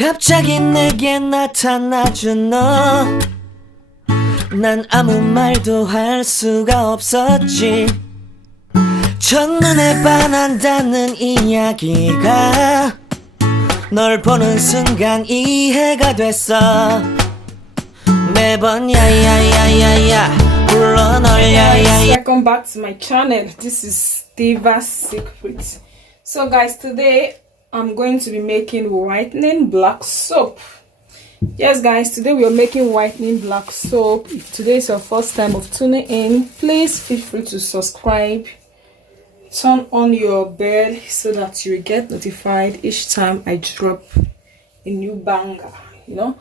갑자기 내게 나타나준 너 난 아무 말도 할 수가 없었지 첫눈에 반한다는 이야기가 널 보는 순간 이해가 됐어 매번 야야야야야 불러 널 야야야 Welcome back to my channel. This is Diva's Secret. So guys, today I'm going to be making whitening black soap. Yes guys, today we are making whitening black soap. If today is your first time of tuning in, please feel free to subscribe, turn on your bell so that you get notified each time I drop a new banger, you know.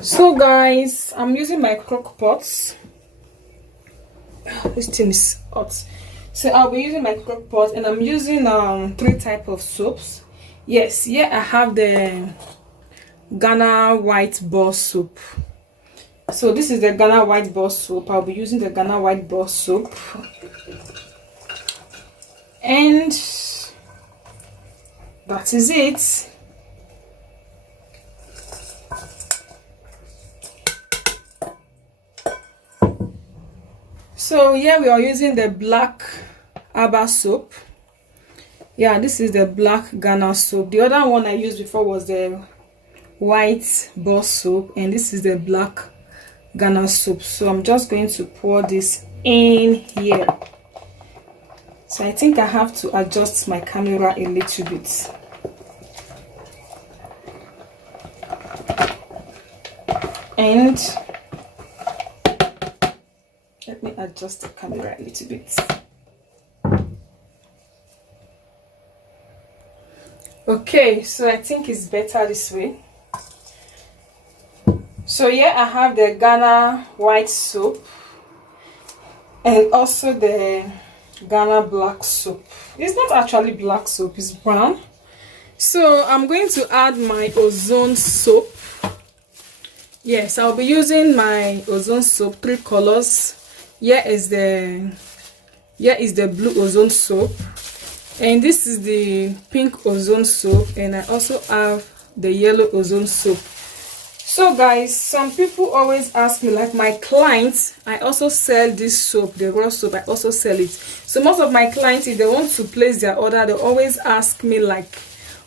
So guys, I'm using my crock pots. This thing is hot. So I'll be using my crock pot, and I'm using 3 types of soaps. Yes, here I have the Ghana white ball soap. So this is the Ghana white ball soap. I'll be using the Ghana white ball soap, and that is it. So here we are using the black herbal soap. Yeah, this is the black Ghana soap. The other one I used before was the white ball soap, and this is the black Ghana soap. So I'm just going to pour this in here. So I think I have to adjust my camera a little bit. And let me adjust the camera a little bit. Okay, so I think it's better this way. So here I have the Ghana white soap and also the Ghana black soap. It's not actually black soap, it's brown. So I'm going to add my ozone soap. Yes, I'll be using my ozone soap, 3 colors. Here is the blue ozone soap, and this is the pink ozone soap, and I also have the yellow ozone soap. So guys, some people always ask me, like my clients, I also sell this soap, the raw soap, I also sell it. So most of my clients, if they want to place their order, they always ask me like,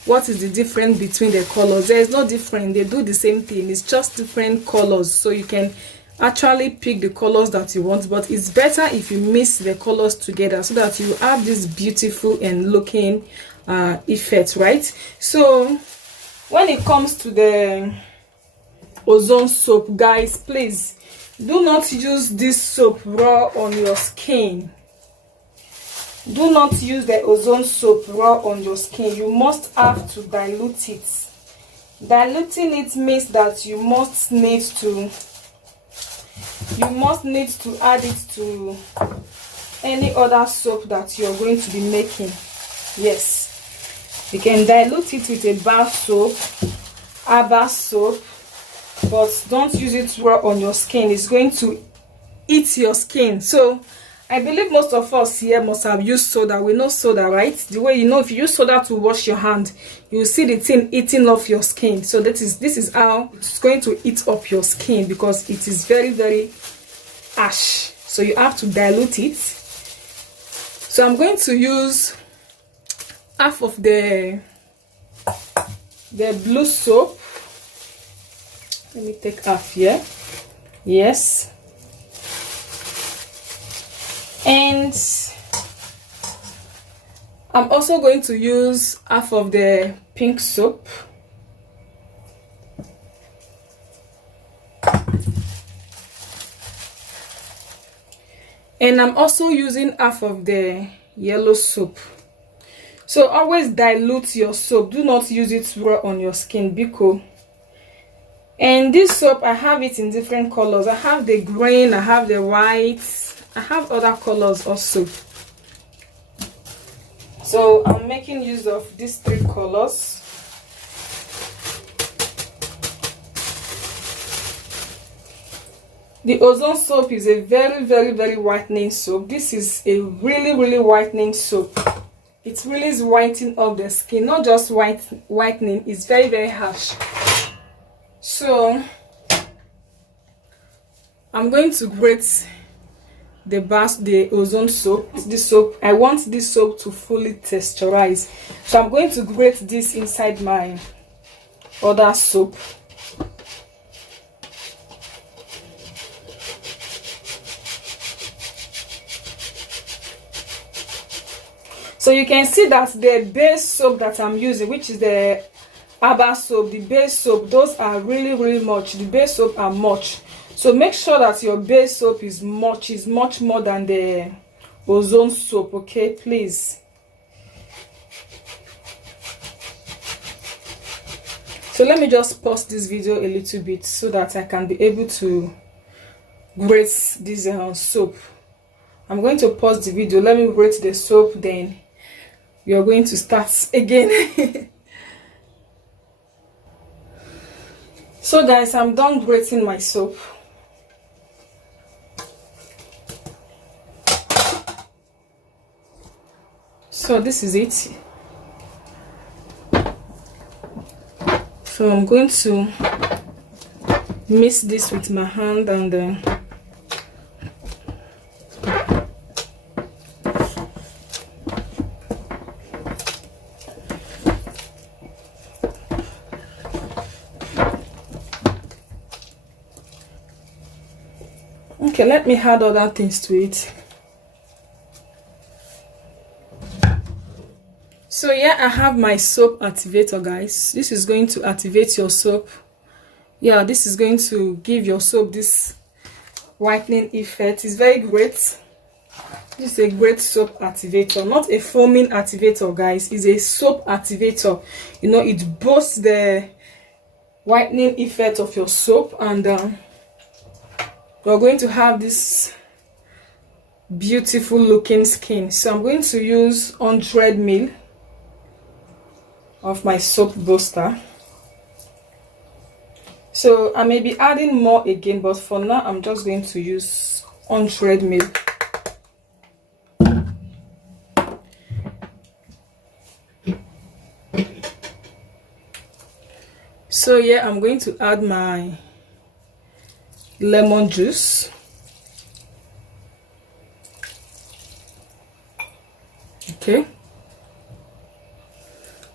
what is the difference between the colors? There is no difference, they do the same thing, it's just different colors. So you can actually pick the colors that you want, but it's better if you mix the colors together so that you have this beautiful and looking effect, right? So when it comes to the ozone soap, guys, please do not use this soap raw on your skin. Do not use the ozone soap raw on your skin. You must have to dilute it. Diluting it means that you must need to add it to any other soap that you're going to be making. Yes, you can dilute it with a bar soap, herbal soap, but don't use it raw on your skin. It's going to eat your skin. So I believe most of us here must have used soda. We know soda, right? The way, you know, if you use soda to wash your hand, you will see the thing eating off your skin. So this is how it's going to eat up your skin, because it is very, very ash. So you have to dilute it. So I'm going to use half of the blue soap. Let me take half here. Yes. And I'm also going to use half of the pink soap. And I'm also using half of the yellow soap. So always dilute your soap. Do not use it raw on your skin, because. And this soap, I have it in different colors. I have the green, I have the white, I have other colors also. So I'm making use of these 3 colors. The ozone soap is a very, very, very whitening soap. This is a really, really whitening soap. It really is whitening up the skin, not just whitening, it's very, very harsh. So I'm going to grate the ozone soap. This soap, I want this soap to fully texturize, so I'm going to grate this inside my other soap. So you can see that the base soap that I'm using, which is the herbal soap, the base soap, those are really much. The base soap are much. So make sure that your base soap is much more than the ozone soap, okay, please. So let me just pause this video a little bit so that I can be able to grate this soap. I'm going to pause the video. Let me grate the soap, then we are going to start again. So guys, I'm done grating my soap. So this is it. So I'm going to mix this with my hand and okay, let me add other things to it. So yeah, I have my soap activator, guys. This is going to activate your soap. Yeah, this is going to give your soap this whitening effect. It's very great. This is a great soap activator, not a foaming activator, guys. It's a soap activator. You know, it boosts the whitening effect of your soap, and you're going to have this beautiful looking skin. So I'm going to use 100 ml of my soap booster. So I may be adding more again, but for now I'm just going to use 100 ml. So yeah, I'm going to add my lemon juice. Okay.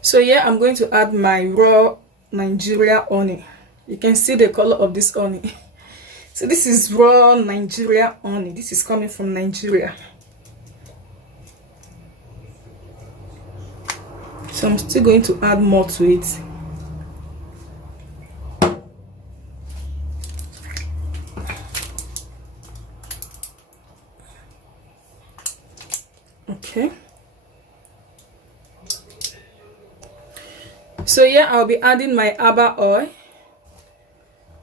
So yeah, I'm going to add my raw Nigeria honey. You can see the color of this honey. So this is raw Nigeria honey. This is coming from Nigeria. So I'm still going to add more to it. Okay. So yeah, I'll be adding my herbal oil.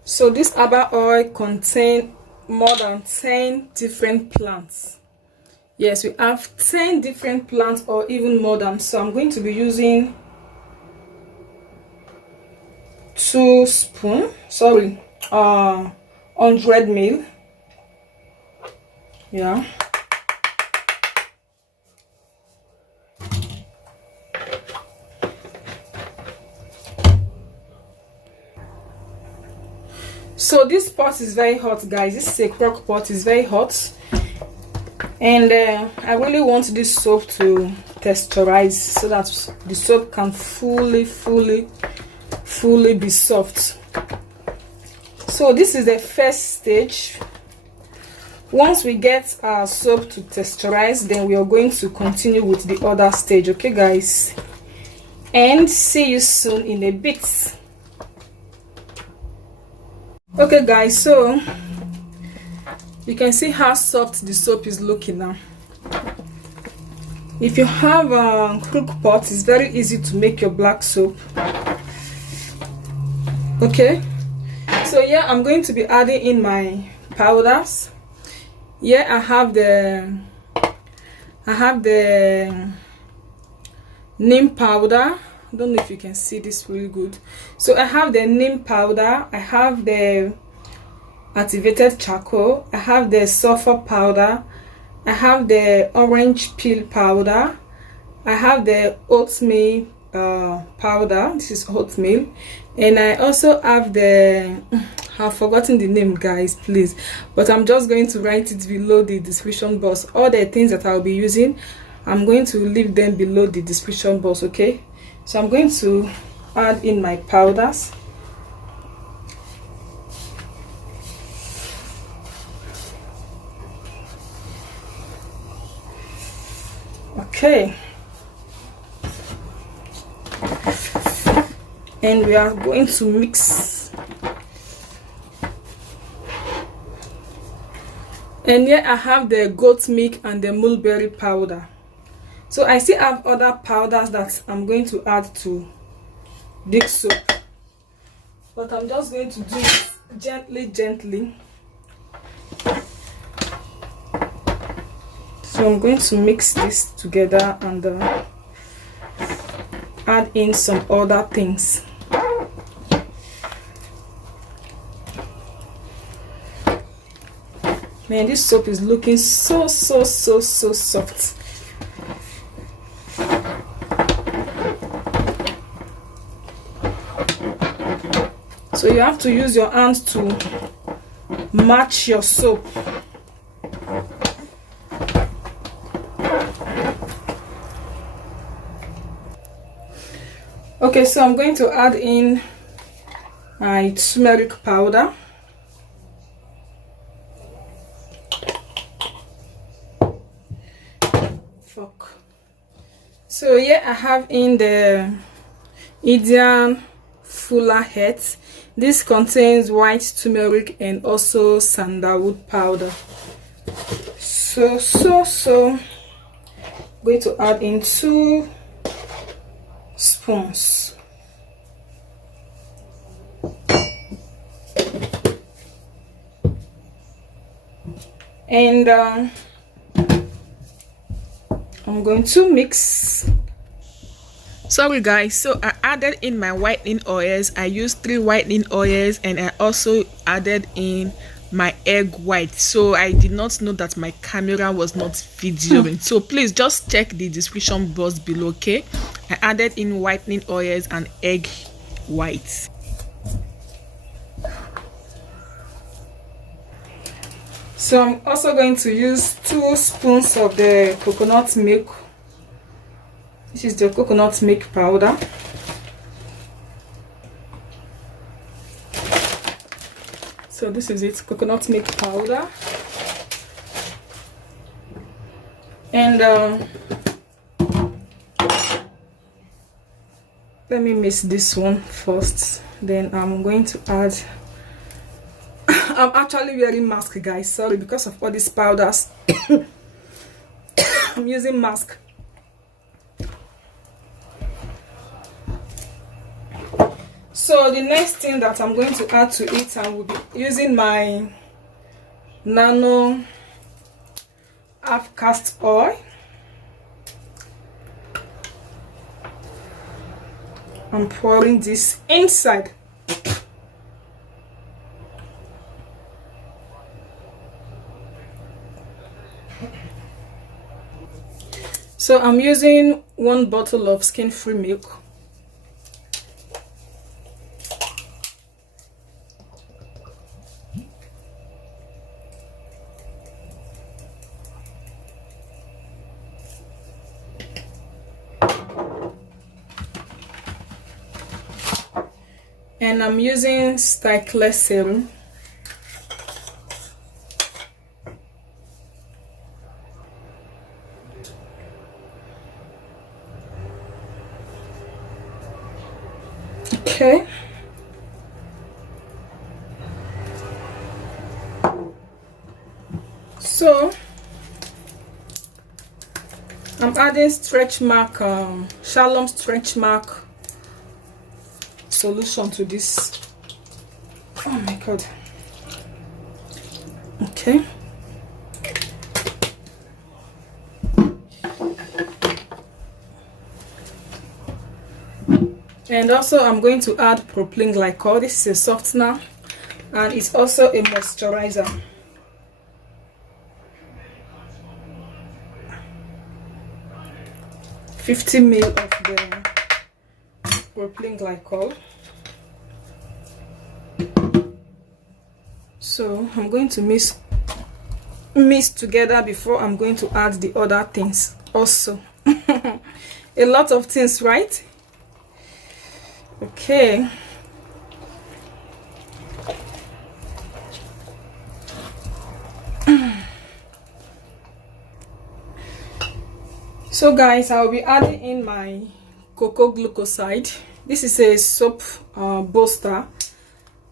So this herbal oil contains more than 10 different plants. Yes, we have 10 different plants or even more than. So I'm going to be using 2 spoons, 100 ml. Yeah. So this pot is very hot, guys. This is a crock pot. It's very hot, and I really want this soap to texturize so that the soap can fully be soft. So this is the first stage. Once we get our soap to texturize, then we are going to continue with the other stage. Okay guys, and see you soon in a bit. Okay guys, so you can see how soft the soap is looking now. If you have a crook pot, it's very easy to make your black soap. Okay, so yeah, I'm going to be adding in my powders. Yeah, I have the neem powder. I don't know if you can see this really good. So I have the neem powder, I have the activated charcoal, I have the sulphur powder, I have the orange peel powder, I have the oatmeal powder. This is oatmeal, And I also have the, I've forgotten the name, guys, please, but I'm just going to write it below the description box. All the things that I'll be using, I'm going to leave them below the description box. Okay, so I'm going to add in my powders. Okay, and we are going to mix. And here I have the goat milk and the mulberry powder. So I still have other powders that I'm going to add to this soap, but I'm just going to do it gently. So I'm going to mix this together and add in some other things. Man, this soap is looking so soft. So you have to use your hands to match your soap. Okay, so I'm going to add in my turmeric powder. So here I have in the Indian fuller heads. This contains white turmeric and also sandalwood powder. So I'm going to add in 2 spoons. And I'm going to mix. Sorry guys, so I added in my whitening oils. I used 3 whitening oils, and I also added in my egg white. So I did not know that my camera was not videoing. So please just check the description box below. Okay, I added in whitening oils and egg whites. So I'm also going to use 2 spoons of the coconut milk. This is the coconut milk powder. So this is it, coconut milk powder. And let me mix this one first. Then I'm going to add. I'm actually wearing mask, guys. Sorry, because of all these powders. I'm using mask. So the next thing that I'm going to add to it, I will be using my nano half cast oil. I'm pouring this inside. So I'm using 1 bottle of skin-free milk. And I'm using clair serum. Okay. So I'm adding stretch mark, shalom stretch mark solution to this. Oh my god. Okay. And also I'm going to add proplyenglycol. This is a softener and it's also a moisturizer. $50 ml of the proplyenglycol. So I'm going to mix together before I'm going to add the other things also. A lot of things, right? Okay. So guys, I'll be adding in my coco glucoside. This is a soap booster,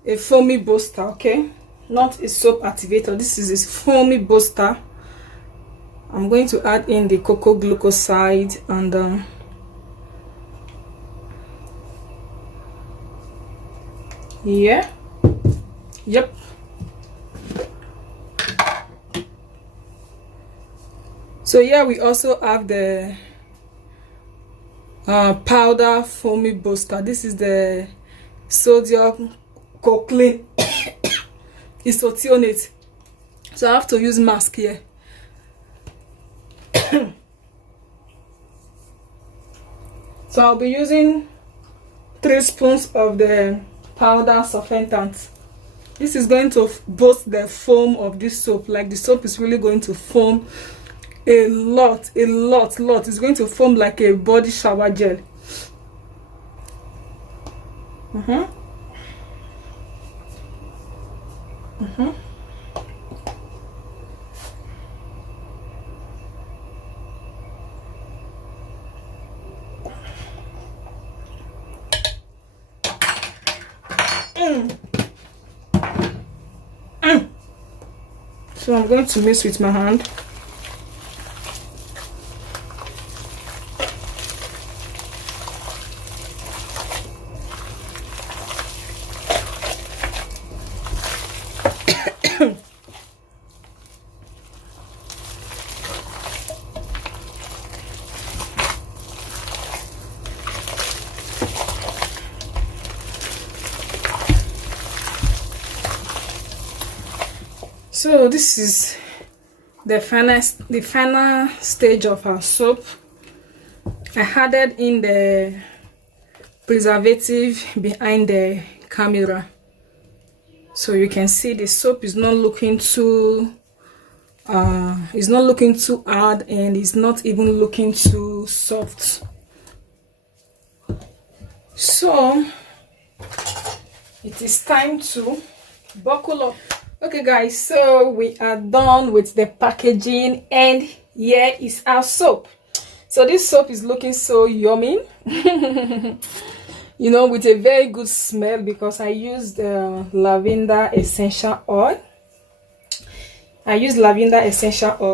a foamy booster, okay? Not a soap activator. This is a foamy booster. I'm going to add in the coco glucoside and yeah, yep. So here we also have the powder foamy booster. This is the sodium cochlean isothiionate. So I have to use mask here. So I'll be using 3 spoons of the powder surfactant. This is going to boost the foam of this soap. Like the soap is really going to foam a lot. It's going to foam like a body shower gel. So I'm going to mix with my hand. So this is the final stage of our soap. I added in the preservative behind the camera, so you can see the soap is not looking too hard, and it's not even looking too soft. So it is time to buckle up. Okay guys, so we are done with the packaging and here is our soap. So this soap is looking so yummy. You know, with a very good smell because I used lavender essential oil.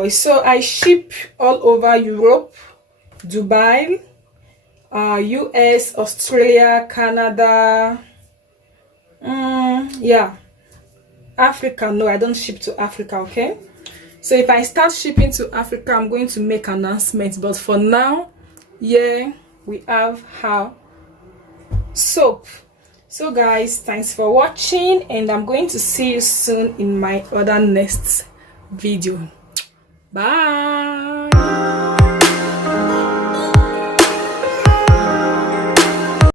So I ship all over Europe, Dubai, US, Australia, Canada, yeah, Africa. No, I don't ship to Africa. Okay, so if I start shipping to Africa, I'm going to make announcements, but for now, yeah, we have our soap. So guys, thanks for watching, and I'm going to see you soon in my other next video. Bye.